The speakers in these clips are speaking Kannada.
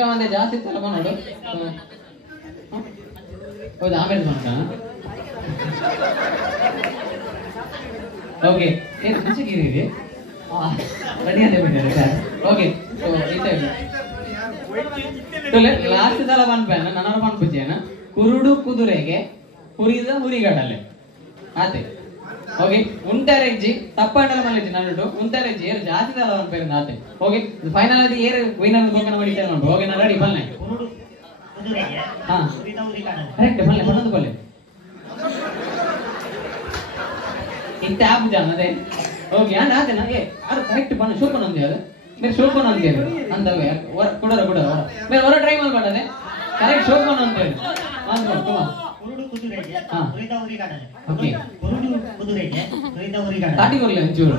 ಒಂದೇ ಜಾಸ್ತಿ ಸಲ ನೋಡು. ಹೌದು ಆಮೇಲೆ ಮಾಡ್ತಾ ಓಕೆ ಏನು ಹಂಚಿಗಿರಿ ರೆಡಿ ಅಂತ ಬಿಟ್ಟಿದ್ದಾರೆ ಸರ್. ಓಕೆ ಲಾಸ್ಟ್ ಸಲ ಪನ್ಪೇನ ನನ್ನ ಪನ್ಪುಜೇನ ಕುರುಡು ಕುದುರೆಗೆ ಹುರಿದ ಹುರಿಗಡಲೆ ಆತೆ. ಓಕೆ ಉಂಟರೆಜ್ಜಿ ತಪ್ಪಂಡಲ ಮಲ್ಲಿಜಿ ನನ್ನಟ್ಟು ಉಂಟರೆಜ್ಜಿ ಏರು ಜಾಸ್ತಿ ಸಲ ಪನ್ಪೇನ ಆತೆ. ಓಕೆ ಫೈನಲ್ ಆಗಿ ಏರು ವಿನರ್ ಗೋಕನ ಮಾಡಿಟ್ಟೆ ನೋಡು. ಓಕೆ ನಾನು ರೆಡಿ ಬಲ್ಲೆ ಹಾ ಕರೆಕ್ಟ್ ಬಲ್ಲೆ ಪನ್ನೊಂದು ಬಲ್ಲೆ ಇಂತ ಆಪ್ ಜಾನ ಅದೇ. ಓಕೆ ಅಂಡ್ ಆತೆ ನನಗೆ ಅದು ಕರೆಕ್ಟ್ ಪನ್ನ ಶೋಪನ ಅಂದೆ ಅದು ಮೇರೆ ಶೋಪನ ಅಂದೆ ಅಂದವೆ ಕೊಡರ ಕೊಡರ ಮೇರೆ ಹೊರ ಟ್ರೈ ಮಾಡ್ಬಾರ್ದೆ ಕರೆಕ್ಟ್ ಶೋಪನ ಅಂತೇಳಿ ಅಂದ್ಕೊಂಡು ಕುಮಾರ್ ಕುರುಡು ಕುದುರೆಗೆ ಹುರಿದ ಹುರಿಗಡಲೆ. ಓಕೆ ಕುರುಡು ಕುದುರೆಗೆ ಹುರಿದ ಹುರಿಗಡಲೆ. ತಾಟಿ ಕೊಡ್ಲಿ ಒಂಚೂರು.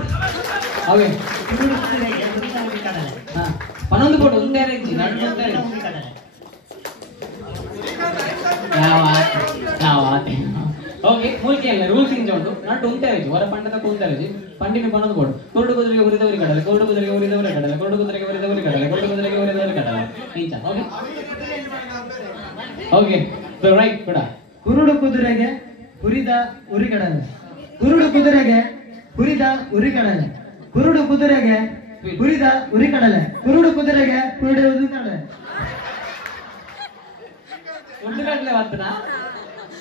ಓಕೆ ಕುರುಡು ಕುದುರೆಗೆ ಹುರಿದ ಹುರಿಗಡಲೆ. ಹಾ ಪನ್ನೊಂದು ಕೊಡು ಒಂದೇ ರೇಂಜ್ ನಡು ಒಂದೇ ರೇಂಜ್ ಹುರಿಗಡಲೆ. ಯಾವ ಓಕೆ ಮೂಲ್ಕೆ ಅಲ್ಲ ರೂಲ್ಸ್ ಇಂಜ ಉಂಟು ನಟ್ಟು ಒಂದೇ ರೇಂಜ್ ಹೊರ ಪಂಡದ ಒಂದೇ ರೇಂಜ್ ಪಂಡಿನ ಪನ್ನೊಂದು ಕೊಡು. ಕುರುಡು ಕುದುರೆಗೆ ಹುರಿದ ಹುರಿಗಡಲೆ ಕುರುಡು ಕುದುರೆಗೆ ಹುರಿದ ಹುರಿಗಡಲೆ ಕುರುಡು ಕುದುರೆಗೆ ಹುರಿದ ಹುರಿಗಡಲೆ ಕುರುಡು ಕುದುರೆಗೆ ಹುರಿದ ಹುರಿಗಡಲೆ ಇಂಚ. ಓಕೆ ಓಕೆ ಸೊ ರೈಟ್ ಕೊಡ. ಕುರುಡು ಕುದುರೆಗೆ ಹುರಿದ ಉರಿಗಡಲೆ. ಕುರುಡು ಕುದುರೆಗೆ ಹುರಿದ ಉರಿಗಡಲೆ. ಕುರುಡು ಕುದುರೆಗೆ ಹುರಿದ ಉರಿಗಡಲೆ. ಕುರುಡು ಕುದುರೆಗೆ ಹುರಿದ ಉರಿಗಡಲೆ. ಉರುಗಡಲೆ ಬರ್ತನಾ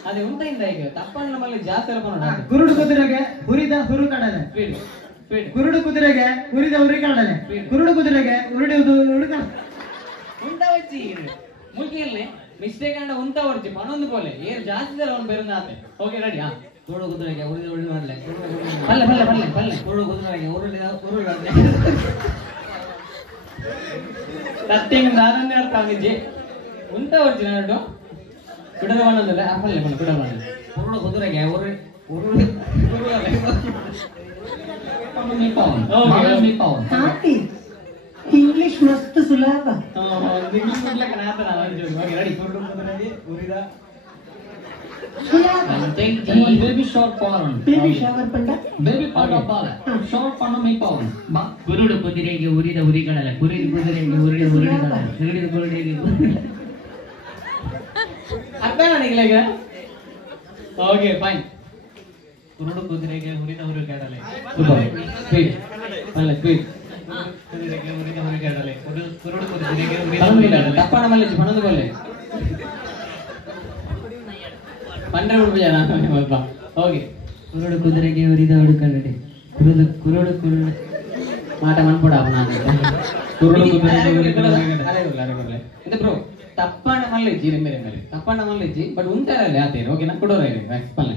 ಅದೇ ಉಂಟೆಯಿಂದ ಈಗ ತಪ್ಪಣ್ಣ ಮಲ್ಲಿ ಜಾಸ್ತಿ ಅಲ್ಲ. ಕುರುಡು ಕುದುರೆಗೆ ಹುರಿದ ಹುರುಗಡಲೆ. ಸ್ಪೀಡ್ ಸ್ಪೀಡ್ ಕುರುಡು ಕುದುರೆಗೆ ಹುರಿದ ಉರಿಗಡಲೆ. ಕುರುಡು ಕುದುರೆಗೆ ಹುರಿಯುವುದು ಉರಿಗಡಲೆ. ಉಂಟ ವಚ್ಚಿ ಮುಗಿಯಲ್ಲಿ ಮಿಸ್ಟೇಕ್ ಅಂಡ ಉಂಟ ವರ್ಚಿ ಪನ್ನೊಂದು ಬೋಲೆ ಏರು ಜಾಸ್ತಿ ಸಲ ಅವ್ನು ಬೇರೆ ಆತೆ. ಓಕೆ ರೆಡಿ ಹಾ ಕುರುಡು ಕುದುರೆಗೆ ಹುರಿದ ಹುರಿಗಡಲೆ. ಪಲ್ಲೆ ಪಲ್ಲೆ ಪಲ್ಲೆ ಪಲ್ಲೆ ಕುರುಡು ಕುದುರೆಗೆ ಹುರಿದ ಹುರಿಗಡಲೆ. ಸತ್ಯಂಗ ನಾನನ್ನೇ ಅರ್ಥ ಆಗಿದ್ದೆ ಉಂಟ ವರ್ಚಿ ನಾಡು ಕುಡದ ಬಣ್ಣದಲ್ಲ ಆ ಪಲ್ಲೆ ಪಲ್ಲೆ ಕುಡ ಬಣ್ಣ ಕುರುಡು ಕುದುರೆಗೆ ಹುರಿ ಇಂಗ್ಲಿಷ್ ಮಸ್ತ್ ಸುಲಭ. Ready baby short porn. Baby shower ಪಂಡ ಬೇಬಿ ಪಾರ್ನ್ ಪಾಲ ಶಾರ್ಟ್ ಪಾರ್ನ್ ಮೈ ಪಾರ್ನ್. ಕುರುಡು ಕುದುರೆಗೆ ಹುರಿದ ಹುರಿಗಡಲೆ. ಕುರುಡು ಕುದುರೆಗೆ ಹುರಿದ ಹುರಿಗಡಲೆ. ಹುರಿದ ಕುದುರೆಗೆ ಅರ್ಥ ನನಗೆ. Okay fine. ಕುರುಡು ಕುದುರೆಗೆ ಹುರಿದ ಹುರಿಗಡಲೆ. ಸ್ಪೀಡ್ ಪಲ್ಲೆ ಸ್ಪೀಡ್ ಕುದುರೆಗೆ ಹುರಿದ ಹುರಿಗಡಲೆ. ಕುರುಡು ಕುದುರೆಗೆ ಹುರಿದ ಪನ್ನೊಂದು ಹುರಿಗಡಲೆ. ತಪ್ಪಣ್ಣ ಮಲ್ಲಿ ಪನ್ನೊಂದು ಬೋಲೆ ಪಂಡ್ರೆ ಬಿಡ್ಬಿಜಾನ ಸ್ವಲ್ಪ. ಓಕೆ ಕುರುಡು ಕುದುರೆಗೆ ಹುರಿದ ಹುರಿಗಡಲೆ. ಕುರುಡು ಕುರುಡು ಕುರುಡು మాట ಮನ್ಪಡ ನಾನು ಕುರುಡು ಕುದುರೆಗೆ ಹುರಿದ ಹುರಿಗಡಲೆ. ಇದು ಬ್ರೋ ತಪ್ಪಣ್ಣ ಮಲ್ಲಿಜ್ಜಿ ಮೇಲೆ ಮೇಲೆ ತಪ್ಪಣ್ಣ ಮಲ್ಲಿಜ್ಜಿ ಬಟ್ ಉಂಟಲ್ಲ ಆತೇನು. ಓಕೆನಾ ಕೊಡೋರ ಪಲ್ಲೆ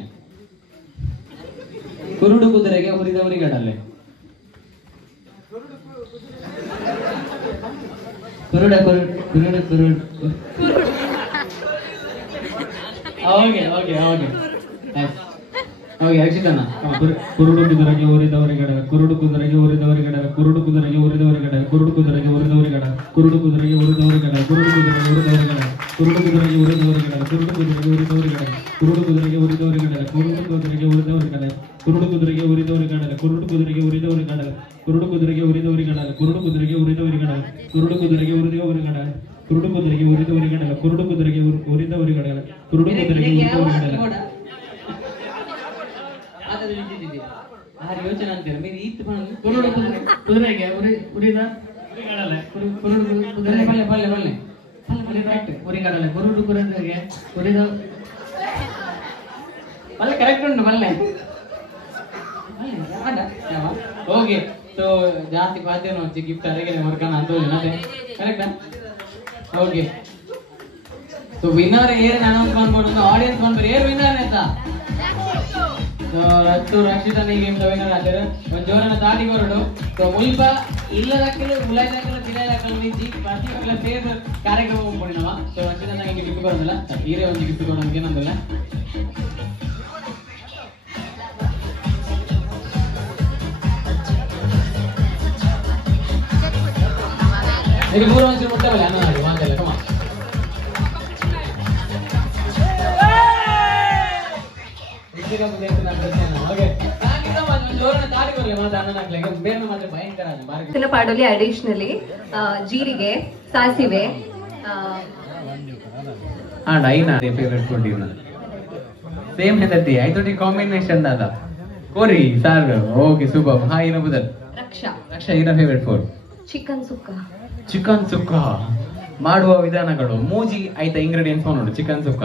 ಕುರುಡು ಕುದುರೆಗೆ ಹುರಿದ ಹುರಿಗಡಲೆ. ಕುರುಡ ಕುರುಡು ಕುರುಡು ಕುರುಡು. ಓಕೆ ಓಕೆ ಓಕೆ ಓಕೆ ಅಕ್ಷಿತನ ಕುರುಡು ಕುದುರೆಗೆ ಹುರಿದ ಹುರಿಗಡಲೆ. ಕುರುಡು ಕುದುರೆಗೆ ಹುರಿದ ಹುರಿಗಡಲೆ. ಕುರುಡು ಕುದುರೆಗೆ ಹುರಿದ ಹುರಿಗಡಲೆ. ಕುರುಡು ಕುದುರೆಗೆ ಹುರಿದ ಹುರಿಗಡಲೆ. ಕುರುಡು ಕುದುರೆಗೆ ಹುರಿದ ಹುರಿಗಡಲೆ. ಕುರುಡು ಕುದುರೆಗೆ ಹುರಿದ ಹುರಿಗಡಲೆ. ಕುರುಡು ಕುದುರೆಗೆ ಹುರಿದ ಹುರಿಗಡಲೆ. ಕುರುಡು ಕುದುರೆಗೆ ಹುರಿದ ಹುರಿಗಡಲೆ. ಕುರುಡು ಕುದುರೆಗೆ ಹುರಿದ ಹುರಿಗಡಲೆ. ಕುರುಡು ಕುದುರೆಗೆ ಹುರಿದ ಹುರಿಗಡಲೆ. ಕುರುಡು ಕುದುರೆಗೆ ಹುರಿದ ಹುರಿಗಡಲೆ. ಕುರುಡು ಕುದುರೆಗೆ ಹುರಿದ ಹುರಿಗಡಲೆ. ಕುರುಡು ಕುದುರೆಗೆ ಹುರಿದ ಹುರಿಗಡಲೆ. ಕುರುಡು ಕುದುರೆಗೆ ಹುರಿದ ಹುರಿಗಡಲೆ. ಕುರುಡು ಕುದುರೆಗೆ ಹುರಿದ ಹುರಿಗಡಲೆ. ಕುರುಡು ಕುದುರೆಗೆ ಹುರಿದ ಹುರಿಗಡಲೆ. ಕುರುಡು ಕುದುರೆಗೆ ಹುರಿದ ಹುರಿಗಡಲೆ. ಕುರುಡು ಕುದುರೆಗೆ ಹುರಿದ ಹುರಿಗಡಲೆ. ಯೋಚನೆ ಅಂತೀರ మీరు ಈತ್ ಕುರುಡು ಕುದುರೆಗೆ ಹುರಿದ ಹುರಿಗಡಲೆ. ಕುರುಡು ಕುದುರೆ ಪಲ್ಲೆ ಪಲ್ಲೆ ಪಲ್ಲೆ ಹುರಿಗಡಲೆ. ಕುರುಡು ಕುದುರೆಗೆ ಹುರಿದ ಪಲ್ಲೆ ಕರೆಕ್ಟ್ ಉಂಟು ಪಲ್ಲೆ. ಓಕೆ ಸೊ ಜಾಸ್ತಿ ಪಾತ್ರೆ వచ్చి ಗಿಫ್ಟ್ ಅರಗಿನ ವರ್ಕನ ಅಂತೋಲಿ ಮತ್ತೆ ಕರೆಕ್ಟಾ. Okay so winner air announce ಮಾಡ್ಕೊಂಡು ಆಡಿಯನ್ಸ್ ಬಂದ್ರೆ ಏರ್ ವಿನ್ನರ್ ಅಂತ ಸೊ ರತ್ತು ರಕ್ಷಿತ ನೀಗೆ ವಿನ್ನರ್ ಆಗ್ತಾರೆ. ಒಂದು ಜೋರನ ತಾಟಿ ಹೊರಡು ಸೊ ಮುಲ್ಪ ಇಲ್ಲದಕ್ಕಲು ಉಲಾಯ್ದಕ್ಕಲು ತಿಲಾಯ್ದಕ್ಕಲು ನಿಂಚಿ ಪ್ರತಿ ಒಳ್ಳೆ ಸೇರ್ ಕಾರ್ಯಕ್ರಮ ಹೋಗ್ಬಿಡಿನವ. ಸೊ ರಕ್ಷಿತ ನನಗೆ ಗಿಫ್ಟ್ ಕೊಡೋದಿಲ್ಲ ಹೀರೇ ಒಂದು ಗಿಫ್ಟ್ ಕೊಡೋದಕ್ಕೆ ಏನಂದಿಲ್ಲ. ಇದು ಮೂರು ವರ್ಷ ಮುಟ್ಟವಲ್ಲ ಅನ್ನೋದು ಮಾತೆಲ್ಲ ಕಮ ಪಾಡೋಲಿ ಅಡಿಷನಲಿ ಜೀರಿಗೆ, ಸಾಸಿವೆ, ಐನಾ ಫೇವರೇಟ್ ಫುಡ್ ಇವ್ನ ಸೇಮ್ ಹೆದರ್ತಿ ಐತೋಟಿ ಕಾಂಬಿನೇಷನ್ ಅದ ಕೋರಿ ಸಾರ್ ಓಕೆ ಸೂಪರ್ ಹಾ ಇನ್ನ ಬದಲ್ ರಕ್ಷಾ ಇನ್ನ ಫೇವರೇಟ್ ಫುಡ್ ಚಿಕನ್ ಸುಕ್ಕ ಮಾಡುವ ವಿಧಾನಗಳು ಮೂಜಿ ಆಯ್ತಾ ಇಂಗ್ರೀಡಿಯೆಂಟ್ಸ್ ನೋಡು ಚಿಕನ್ ಸುಕ್ಕ